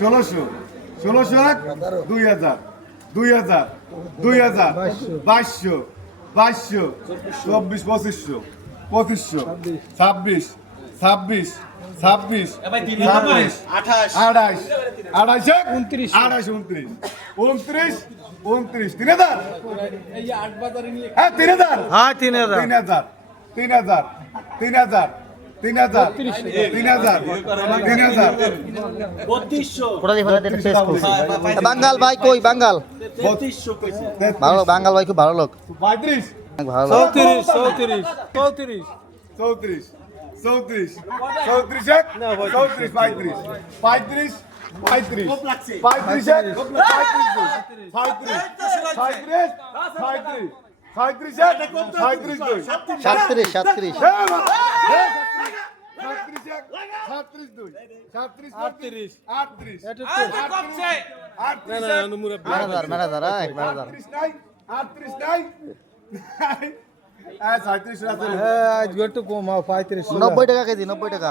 ষোলোশো ষোলোশো এক 2000 2000 2000 2200 2200 24 2500 2500 26 26 26 26 28 28 29 29 29 3000 হ্যাঁ 3000 হ্যাঁ 3000 3000 3000 3000 3000 3000 বাঙ্গাল ভাই কই বাঙ্গাল 3200 ভালো বাঙ্গাল ভাই খুব ভালো লোক 35 ভালো লোক। 34 34 34 34 34 এক 34 35 35 35 35 এক 35 35 35 এক 37 37 ম্যানেজার ম্যানেজার আজ একটু কম 35 90 টাকা কেজি 90 টাকা